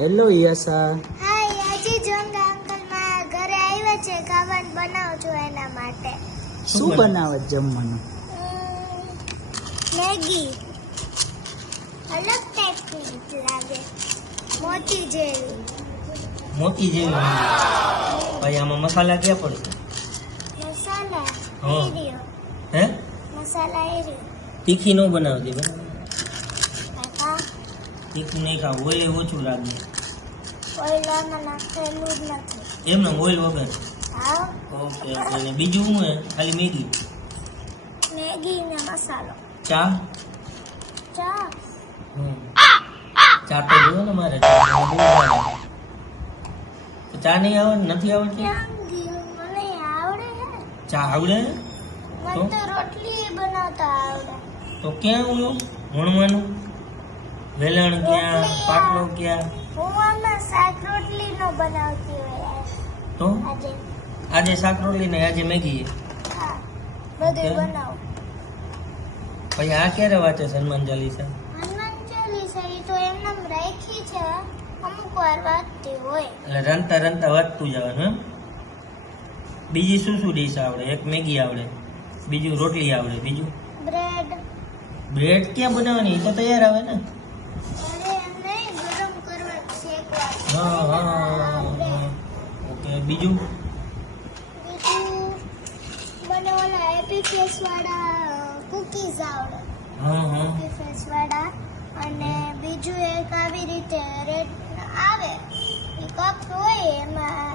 Hello યસા. હાય, આજે જોંગા uncle માં ઘરે આવ્યા છે, ખાવાનું બનાવું છું એના માટે. શું બનાવે છે જમવાનું? મેગી. અલગ ટાઈપની લાગે, મોટી જેવી. મોટી જેવી ભાઈ. આમાં મસાલા ક્યાં પડશે? મસાલા હા. એરિયો. હે મસાલા એરિયો. તીખી નો બનાવજે બરાબર. કાકા તીખું નહીં ખાવું, ઓઇલ ઓછું લાગે. ઓઈલમાં નાખેલું જ નથી. એમને ઓઇલ વગર. હા, ઓકે ઓકે. અને બીજું શું હે? ખાલી મેગી, મેગી ને મસાલો. ચા. ચા. ચા તો જોવો ને મારે ચા તો બહુ ભાવે. તો ચા નહીં આવે ને? નથી આવડતી? ક્યાં ગયું? મને આવડે હે. ચા આવડે? મને તો રોટલી બનાવતા આવડે. તો ક્યાં ઓલું વણવાનું? વેલણ ક્યાં? રોટલી પાટલો ક્યાં? હું આમાં શાક રોટલી નો બનાવતી હોય તો આજે. આજે શાક રોટલી ને આજે મેગી. હા, બધું Okay. બનાવું. પછી આ ક્યારે વાંચે છે હનુમાન ચાલીસા? હનુમાન ચાલીસા ઈ તો એમને રાખી છે, અમુક વાર વાંચતી હોય. એટલે રમતા રમતા વાંચતું જવાનું એમ? બીજી શું શું ડીશ આવડે? એક મેગી આવડે, બીજું રોટલી આવડે, બીજું બ્રેડ. બ્રેડ ક્યાં બનાવવાની? એ તો તૈયાર આવે ને. અરે નહીં, ગરમ કરવા શેકવા. હા હા. ઓકે, બીજું બીજું મને ઓલા હેપી ફેસ વાળા કુકીઝ આવડે. હા હા. હેપી ફેસ વાળા. અને બીજું એક આવી રીતે રેડ આવે, ઈ કપ હોય એમાં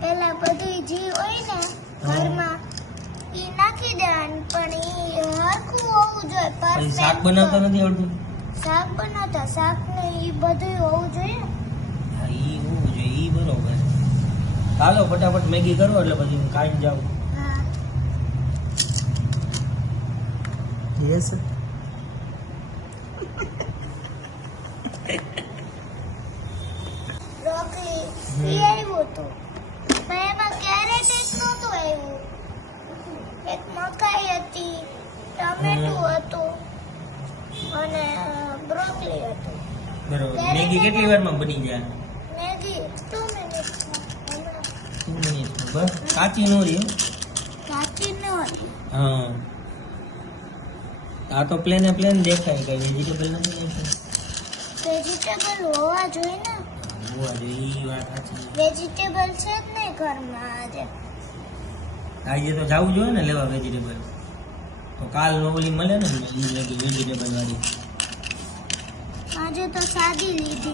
પેલા બધી જી હોય ને ઘરમાં ઈ નાખી દેવાનું, પણ ઈ હરખું હોવું જોઈએ. પછી perfect. શાક બનાવતા નથી આવડતું? શાક બનાવતા શાક ને ઈ બધું હોવું જોઈએ. હા, ઈ હોવું જોઈએ, ઈ બરોબર. ચાલો ફટાફટ મેગી કરો એટલે પછી હું કાઢી જાઉં. હા. યસ. બ્રોકલી ઈ આવ્યું હતું, પણ એમાં કેરેટ જ નહોતું આવ્યું. એક મકાઈ હતી, ટમેટું હતું અને બ્રોકલી હતું. બરોબર. મેગી કેટલી વારમાં બની જાય? Maggi 2 minute. 2 મિનિટ બસ. કાચી નો રહી. કાચી ન હતી. હા, આ તો પ્લેન દેખાય, કઈ વેજીટેબલ નથી. વેજીટેબલ હોવા જોઈએ ને. હોવા જોઈએ, ઈ વાત સાચી. વેજીટેબલ છે જ નહીં ઘરમાં આજે. આજે તો જવું જોઈએ ને લેવા વેજીટેબલ. તો કાલ ઓલી મળે ને વેજીટેબલ વાળી. આજે તો સાદી લીધી.